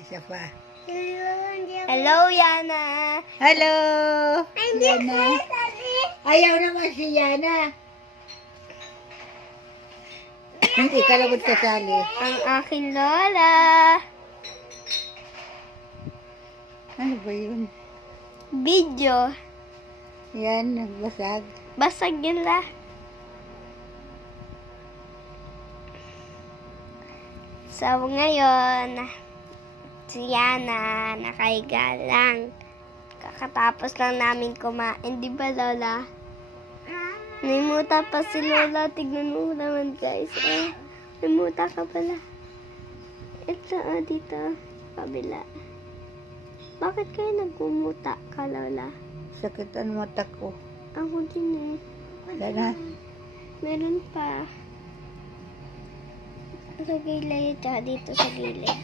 Isa pa. Hello, Yana. Hello! Yana. Ayaw naman si Yana. Hindi ka lagot kasali. Ang aking lola. Ano ba yun? Video. Yan, nagbasag. Basag yun la. So, ngayon, si Yana, nakahiga lang. Kakatapos lang namin kumain, di ba, Lola? Naimuta pa si Lola. Tignan mo naman, guys. Naimuta ka pala. Ito, dito. Kabila. Bakit kayo nagmumuta ka, Lola? Sakit ang mata ko. Ako din eh. Wala na. Meron pa. Sa gilid, tsaka dito sa gilid.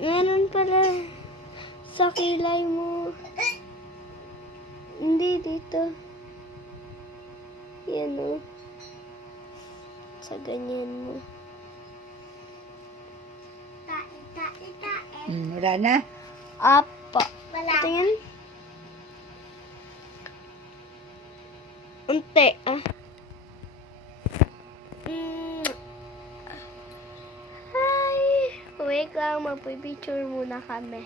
Meron pala sa kilay mo. Hindi dito. Yan o. Sa ganyan mo. Wala na. Apa. Tingin. Unti, Hi! Wait lang, magpipicture muna kami.